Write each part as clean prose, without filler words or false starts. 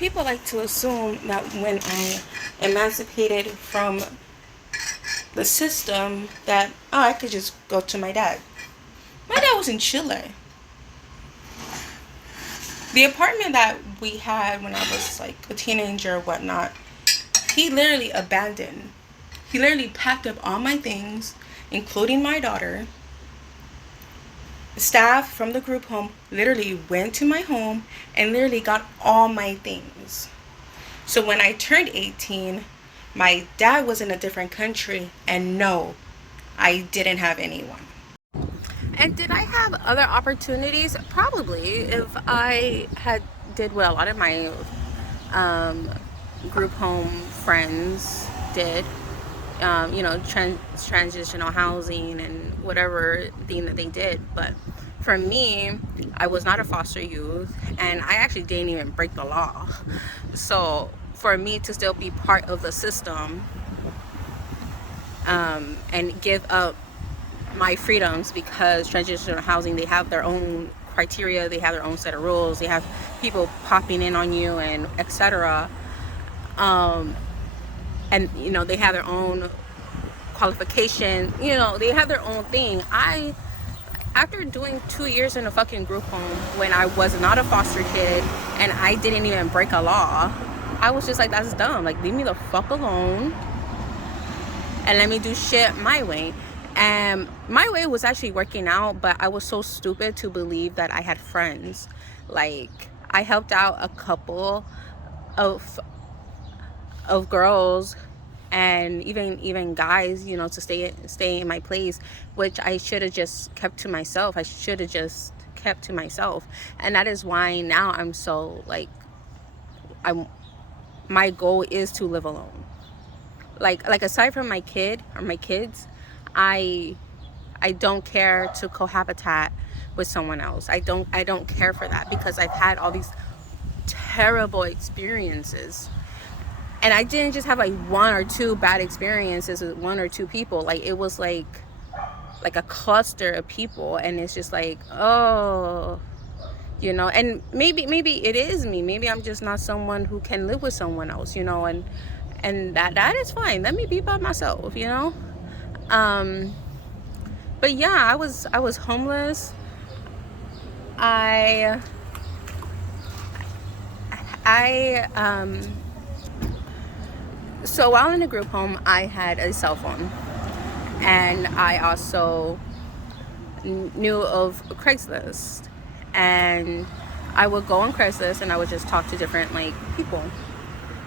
people like to assume that when I emancipated from the system that, oh, I could just go to my dad. My dad was in Chile. The apartment that we had when I was like a teenager or whatnot, he literally abandoned. He literally packed up all my things, including my daughter. Staff from the group home literally went to my home and literally got all my things. So when I turned 18, my dad was in a different country, and no, I didn't have anyone. And did I have other opportunities? Probably, if I had did what a lot of my um, group home friends did. Transitional housing and whatever thing that they did. But for me, I was not a foster youth, and I actually didn't even break the law. So for me to still be part of the system, and give up my freedoms, because transitional housing, they have their own criteria, they have their own set of rules, they have people popping in on you and etc. And they have their own qualification, they have their own thing. After doing 2 years in a fucking group home when I was not a foster kid and I didn't even break a law, I was just like, that's dumb. Like, leave me the fuck alone and let me do shit my way. And my way was actually working out, but I was so stupid to believe that I had friends. Like, I helped out a couple of girls and even guys, to stay in my place, which I should have just kept to myself. And that is why now I'm so like, I'm my goal is to live alone. Like aside from my kid or my kids, I don't care to cohabitat with someone else. I don't care for that, because I've had all these terrible experiences. And I didn't just have like one or two bad experiences with one or two people. Like, it was like a cluster of people, and it's just like, oh, and maybe it is me. Maybe I'm just not someone who can live with someone else, and that is fine. Let me be by myself, um but yeah, I was homeless. I so while in a group home, I had a cell phone, and I also knew of Craigslist, and I would go on Craigslist and I would just talk to different like people.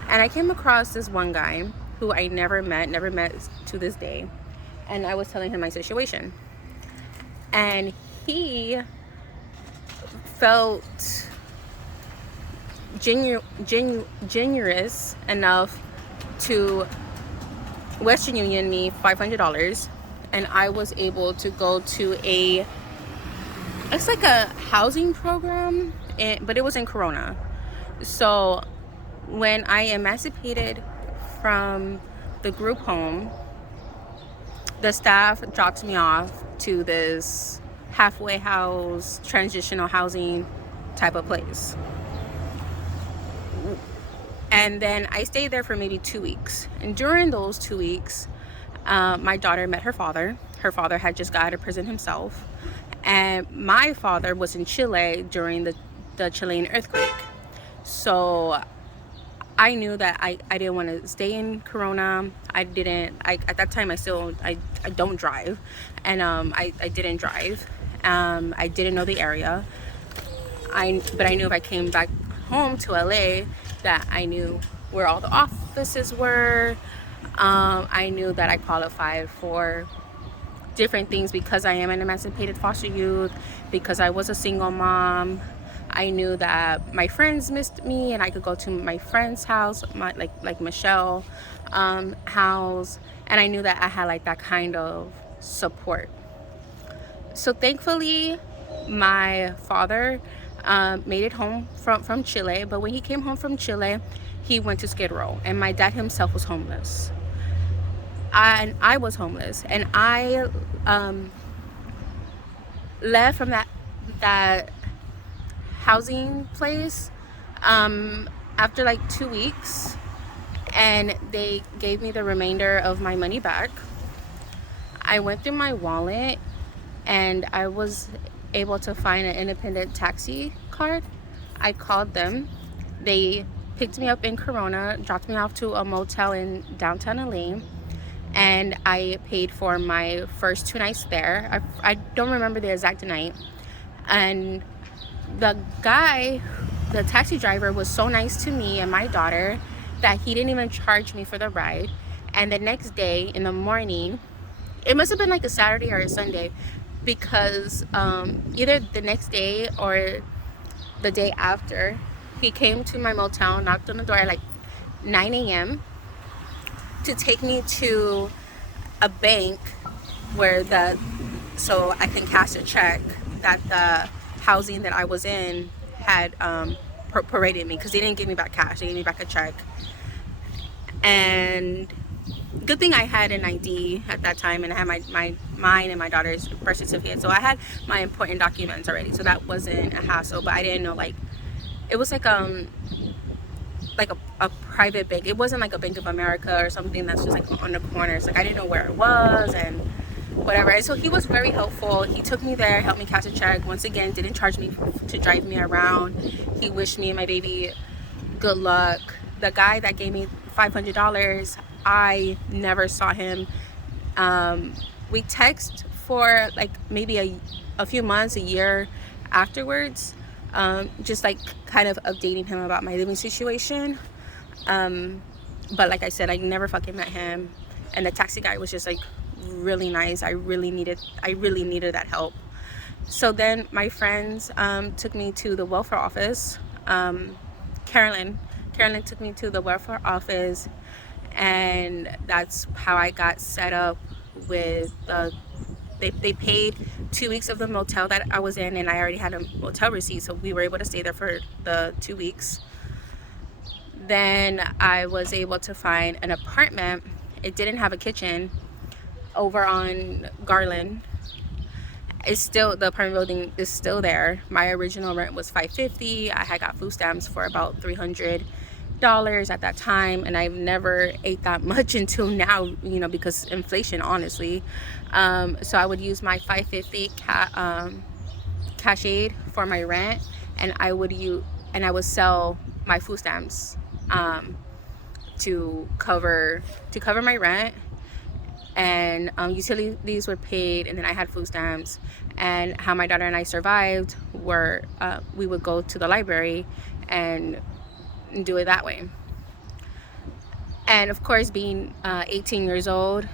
And I came across this one guy who I never met to this day, and I was telling him my situation, and he felt generous enough to Western Union me $500, and I was able to go to it's like a housing program, but it was in Corona. So when I emancipated from the group home, the staff dropped me off to this halfway house, transitional housing type of place. And then I stayed there for maybe 2 weeks. And during those 2 weeks, my daughter met her father. Her father had just got out of prison himself. And my father was in Chile during the Chilean earthquake. So I knew that I didn't want to stay in Corona. At that time, I don't drive. And I didn't drive. I didn't know the area. But I knew if I came back home to LA, that I knew where all the offices were. I knew that I qualified for different things because I am an emancipated foster youth, because I was a single mom. I knew that my friends missed me and I could go to my friend's house, like Michelle house, and I knew that I had like that kind of support. So thankfully, my father made it home from Chile, but when he came home from Chile, he went to Skid Row, and my dad himself was homeless. And I was homeless, and I left from that housing place After like 2 weeks, and they gave me the remainder of my money back, I went through my wallet and I was able to find an independent taxi card. I called them. They picked me up in Corona, dropped me off to a motel in downtown LA, and I paid for my first 2 nights there. I don't remember the exact night. And the guy, the taxi driver, was so nice to me and my daughter that he didn't even charge me for the ride. And the next day in the morning, it must have been like a Saturday or a Sunday, because either the next day or the day after, he came to my motel, knocked on the door at like 9 a.m. to take me to a bank where so I can cash a check that the housing that I was in had paraded me, because they didn't give me back cash, they gave me back a check. And good thing I had an ID at that time, and I had mine and my daughter's birth certificate, so I had my important documents already, so that wasn't a hassle. But I didn't know, like, it was like a private bank. It wasn't like a Bank of America or something that's just like on the corners. Like, I didn't know where it was and whatever. And so he was very helpful. He took me there, helped me cash a check. Once again, didn't charge me to drive me around. He wished me and my baby good luck. The guy that gave me $500, I never saw him. We text for like maybe a few months, a year afterwards, just like kind of updating him about my living situation. But like I said, I never fucking met him, and the taxi guy was just like really nice. I really needed that help. So then my friends took me to the welfare office. Carolyn took me to the welfare office, and that's how I got set up with they paid 2 weeks of the motel that I was in, and I already had a motel receipt, so we were able to stay there for the 2 weeks. Then I was able to find an apartment. It didn't have a kitchen, over on Garland. It's still, the apartment building is still there. My original rent was $550. I had got food stamps for about $300 at that time, and I've never ate that much until now, because inflation, honestly. So I would use my $550 cash aid for my rent, and I would sell my food stamps to cover my rent. And utilities were paid, and then I had food stamps. And how my daughter and I survived were we would go to the library and do it that way. And of course, being 18 years old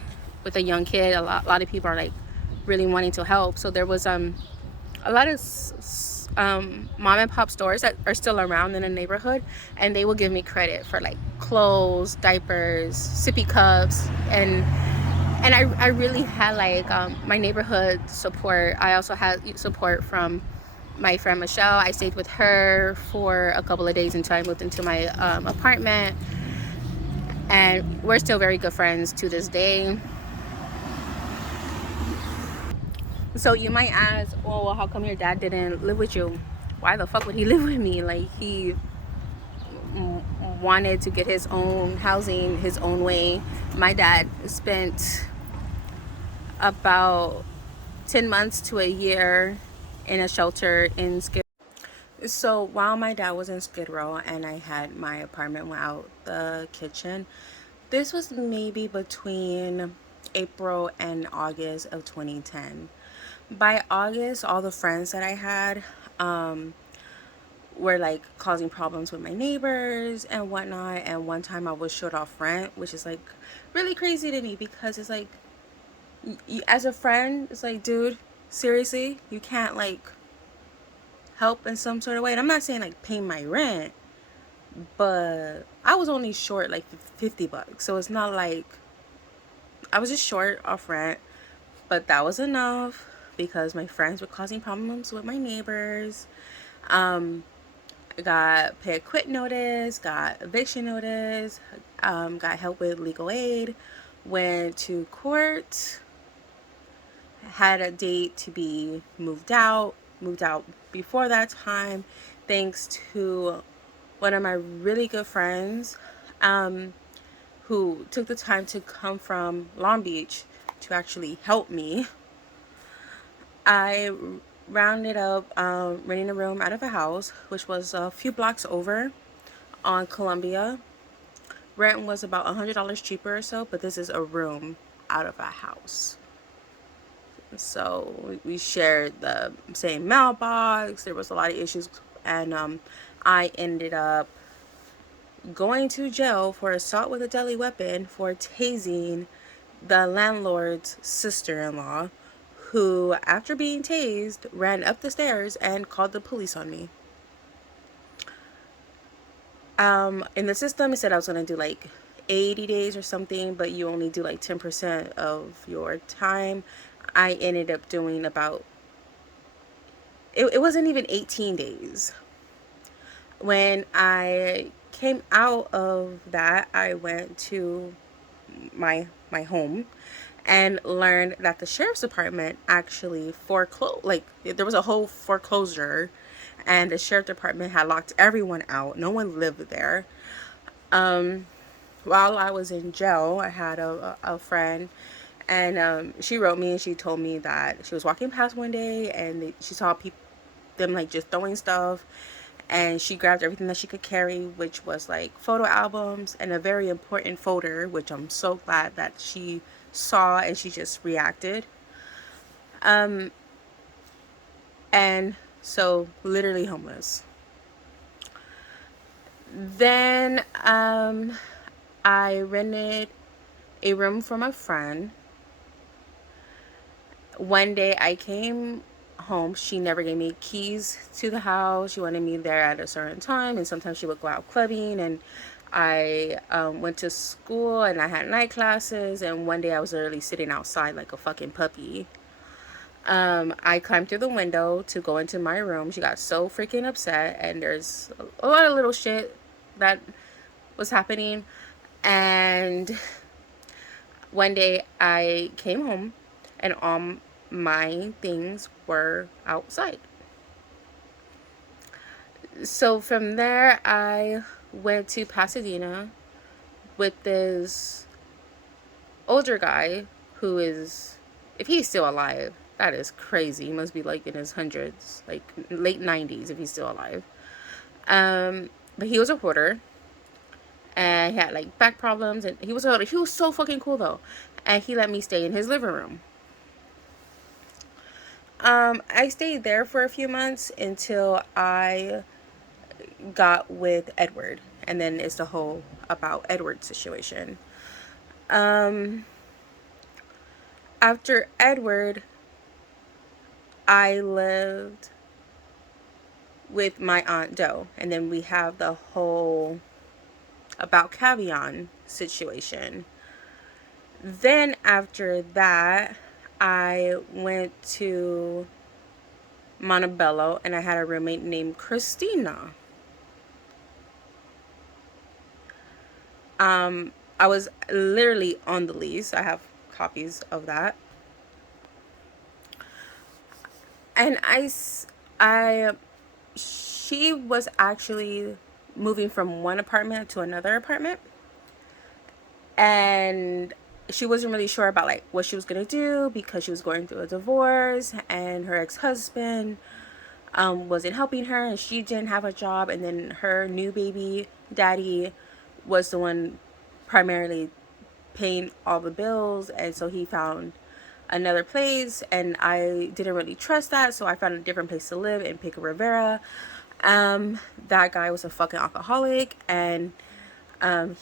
with a young kid, a lot of people are like really wanting to help. So there was a lot of mom and pop stores that are still around in the neighborhood, and they will give me credit for like clothes, diapers, sippy cups, and I really had like my neighborhood support. I also had support from my friend Michelle. I stayed with her for a couple of days until I moved into my apartment, and we're still very good friends to this day. So you might ask, oh, well, how come your dad didn't live with you? Why the fuck would he live with me? Like, he wanted to get his own housing his own way. My dad spent about 10 months to a year in a shelter in Skid Row. So while my dad was in Skid Row and I had my apartment without the kitchen, this was maybe between April and August of 2010. By August, all the friends that I had were like causing problems with my neighbors and whatnot. And one time I was shut off rent, which is like really crazy to me, because it's like, as a friend, it's like, dude, seriously, you can't like help in some sort of way. And I'm not saying like pay my rent, but I was only short like $50, so it's not like I was just short off rent. But that was enough, because my friends were causing problems with my neighbors. Got pay a quit notice, got eviction notice, got help with legal aid, went to court, had a date to be moved out before that time, thanks to one of my really good friends, who took the time to come from Long Beach to actually help me, I rounded up renting a room out of a house, which was a few blocks over on Columbia. Rent was about $100 cheaper or so, but this is a room out of a house. So we shared the same mailbox. There was a lot of issues, and I ended up going to jail for assault with a deadly weapon for tasing the landlord's sister-in-law, who, after being tased, ran up the stairs and called the police on me. In the system, it said I was going to do like 80 days or something, but you only do like 10% of your time. I ended up doing about, it wasn't even 18 days. When I came out of that, I went to my home and learned that the sheriff's department actually foreclosed, like there was a whole foreclosure, and the sheriff department had locked everyone out. No one lived there. While I was in jail, I had a friend, and she wrote me and she told me that she was walking past one day and she saw people, them like just throwing stuff, and she grabbed everything that she could carry, which was like photo albums and a very important folder, which I'm so glad that she saw and she just reacted. And so literally homeless. Then I rented a room from a friend. One day I came home. She never gave me keys to the house. She wanted me there at a certain time, and sometimes she would go out clubbing. And I went to school and I had night classes. And one day I was literally sitting outside like a fucking puppy. I climbed through the window to go into my room. She got so freaking upset, and there's a lot of little shit that was happening. And one day I came home and all my things were outside. So from there, I went to Pasadena with this older guy who is, if he's still alive, that is crazy. He must be like in his hundreds, like late 90s if he's still alive. But he was a hoarder, and he had like back problems, and he was a hoarder. He was so fucking cool though, and he let me stay in his living room. I stayed there for a few months until I got with Edward, and then it's the whole about Edward situation. Um, After Edward, I lived with my Aunt Doe, and then we have the whole about Cavion situation. Then after that, I went to Montebello, and I had a roommate named Christina. I was literally on the lease. I have copies of that. And I, she was actually moving from one apartment to another apartment. And she wasn't really sure about like what she was going to do because she was going through a divorce, and her ex-husband wasn't helping her, and she didn't have a job, and then her new baby daddy was the one primarily paying all the bills, and so he found another place, and I didn't really trust that, so I found a different place to live in Pico Rivera. That guy was a fucking alcoholic, and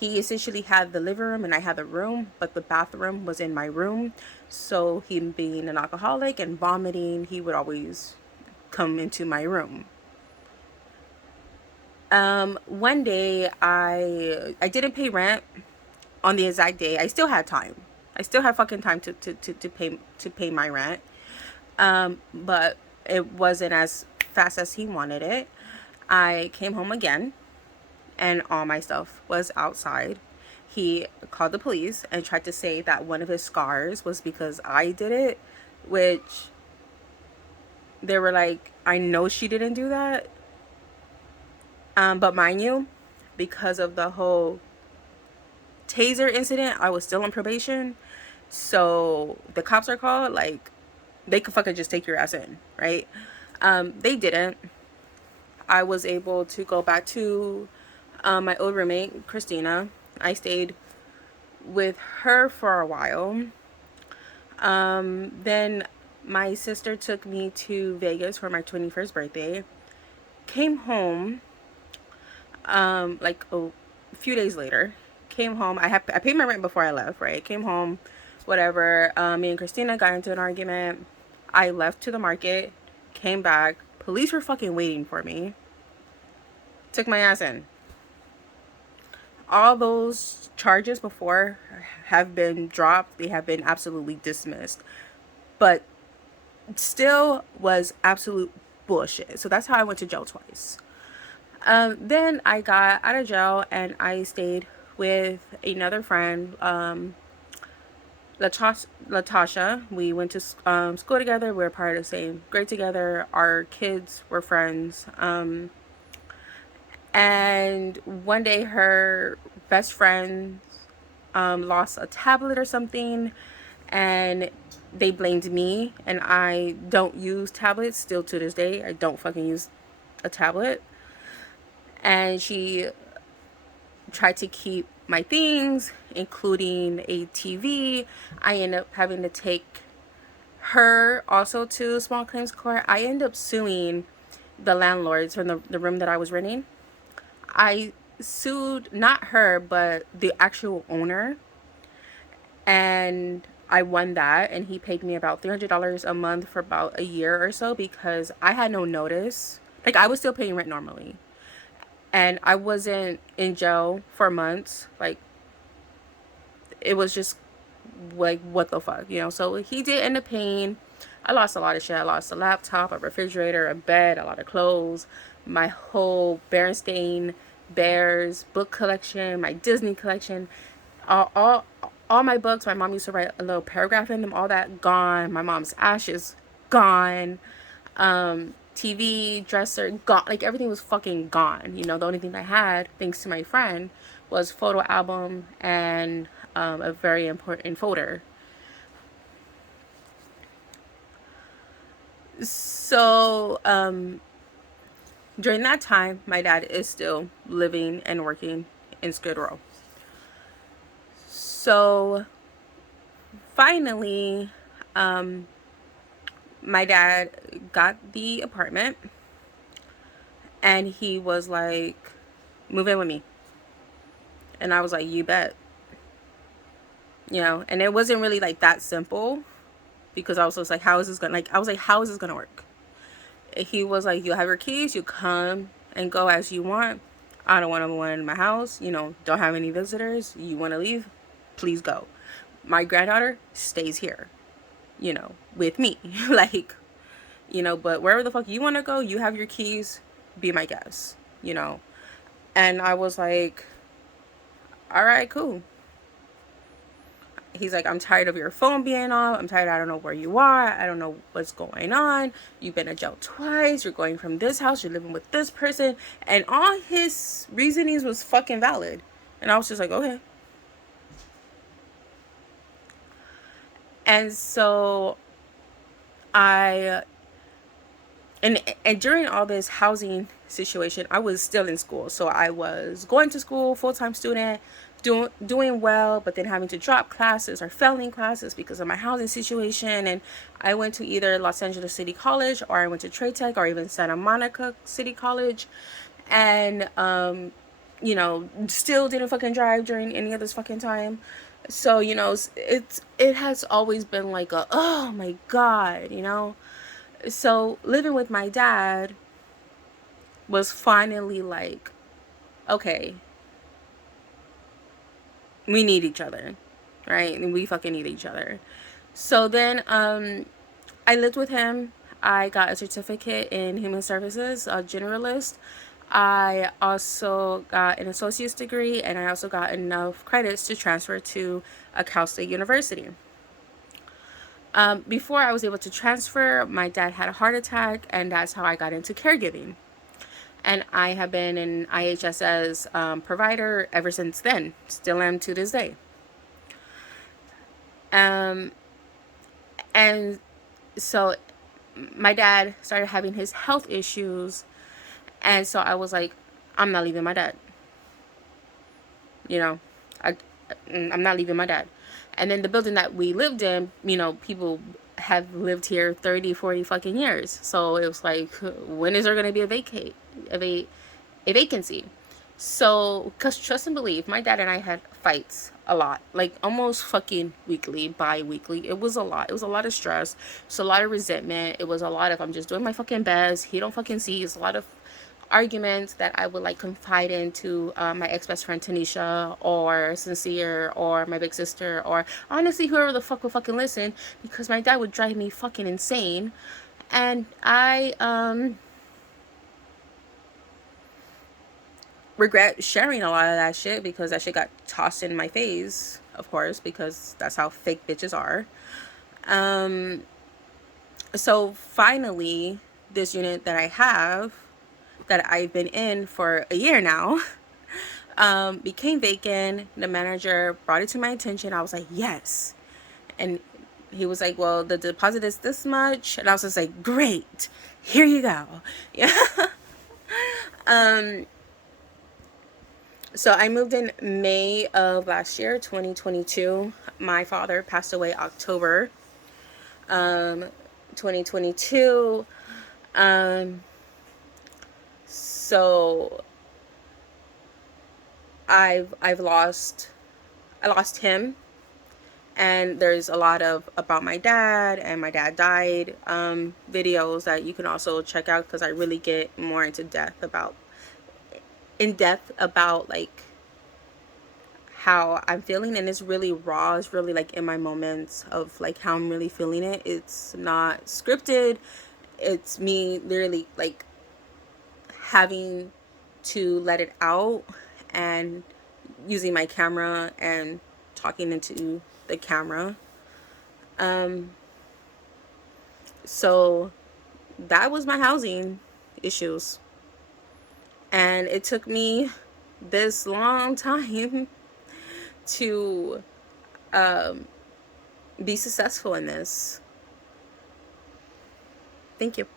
he essentially had the living room and I had the room, but the bathroom was in my room. So him being an alcoholic and vomiting, he would always come into my room. One day I didn't pay rent on the exact day. I still had time. I still had fucking time to pay my rent. But it wasn't as fast as he wanted it. I came home again and all my stuff was outside. He called the police and tried to say that one of his scars was because I did it, which they were like, I know she didn't do that. But mind you, because of the whole taser incident, I was still on probation. So the cops are called, like, they could fucking just take your ass in, right? They didn't. I was able to go back to my old roommate, Christina. I stayed with her for a while. Then my sister took me to Vegas for my 21st birthday. Came home like a few days later. Came home. I paid my rent before I left, right? Came home, whatever. Me and Christina got into an argument. I left to the market, came back. Police were fucking waiting for me. Took my ass in. All those charges before have been dropped. They have been absolutely dismissed. But still was absolute bullshit. So that's how I went to jail twice. Then I got out of jail and I stayed with another friend, Latasha. We went to school together. We were part of the same grade together. Our kids were friends. And one day her best friend lost a tablet or something, and they blamed me. And I don't use tablets still to this day. I don't fucking use a tablet. And she tried to keep my things, including a TV. I ended up having to take her also to small claims court. I ended up suing the landlords from the room that I was renting. I sued not her, but the actual owner, and I won that, and he paid me about $300 a month for about a year or so because I had no notice. Like, I was still paying rent normally, and I wasn't in jail for months. Like, it was just like, what the fuck, you know? So he did end up paying. I lost a lot of shit. I lost a laptop, a refrigerator, a bed, a lot of clothes, my whole Berenstain Bears book collection, my Disney collection, all my books. My mom used to write a little paragraph in them. All that gone. My mom's ashes gone. TV, dresser, gone. Like, everything was fucking gone. You know, the only thing I had, thanks to my friend, was photo album and a very important folder. So, during that time, my dad is still living and working in Skid Row. So, finally, my dad got the apartment and he was like, move in with me. And I was like, you bet. You know, and it wasn't really like that simple because I was just like, how is this gonna, like, I was like, how is this gonna work? He was like, you have your keys, you come and go as you want. I don't want anyone in my house, you know, don't have any visitors. You want to leave? Please go. My granddaughter stays here, you know, with me. Like, you know, but wherever the fuck you want to go, you have your keys, be my guest, you know. And I was like, all right, cool. He's like, I'm tired of your phone being off. I'm tired. I don't know where you are. I don't know what's going on. You've been to jail twice. You're going from this house. You're living with this person. And all his reasonings was fucking valid. And I was just like, okay. And so I and during all this housing situation, I was still in school. So I was going to school, full-time student, doing well, but then having to drop classes or failing classes because of my housing situation. And I went to either Los Angeles City College, or I went to Trade Tech, or even Santa Monica City College. And you know, still didn't fucking drive during any of this fucking time. So, you know, it has always been like a, oh my god, you know. So living with my dad was finally like, okay, we need each other, right? And we fucking need each other. So then I lived with him. I got a certificate in human services, a generalist. I also got an associate's degree, and I also got enough credits to transfer to a Cal State University. Before I was able to transfer, my dad had a heart attack, and that's how I got into caregiving. and I have been an IHSS provider ever since then. Still am to this day. Um, and so my dad started having his health issues, and so I was like, I'm not leaving my dad. You know, I, I'm not leaving my dad. And then the building that we lived in, people have lived here 30, 40 fucking years. So it was like, when is there going to be a vacancy? So, because trust and believe, my dad and I had fights a lot, like almost fucking weekly, bi-weekly. It was a lot. It was a lot of stress. It was a lot of resentment. It was a lot of, I'm just doing my fucking best. He don't fucking see. It's a lot of arguments that I would like confide into my ex-best friend Tanisha, or Sincere, or my big sister, or honestly whoever the fuck would fucking listen, because my dad would drive me fucking insane. And I regret sharing a lot of that shit, because that shit got tossed in my face, of course, because that's how fake bitches are. So finally, this unit that I have, that I've been in for a year now, became vacant. The manager brought it to my attention. I was like, yes. And he was like, well, the deposit is this much. And I was just like, great, here you go. Yeah. So I moved in May of last year, 2022. My father passed away October 2022. So I lost him, and there's a lot of about my dad and my dad died videos that you can also check out, because I really get more in depth about like how I'm feeling, and it's really raw. It's really like in my moments of like how I'm really feeling it. It's not scripted. It's me literally like having to let it out, and using my camera and talking into the camera. So that was my housing issues, and it took me this long time to be successful in this. Thank you.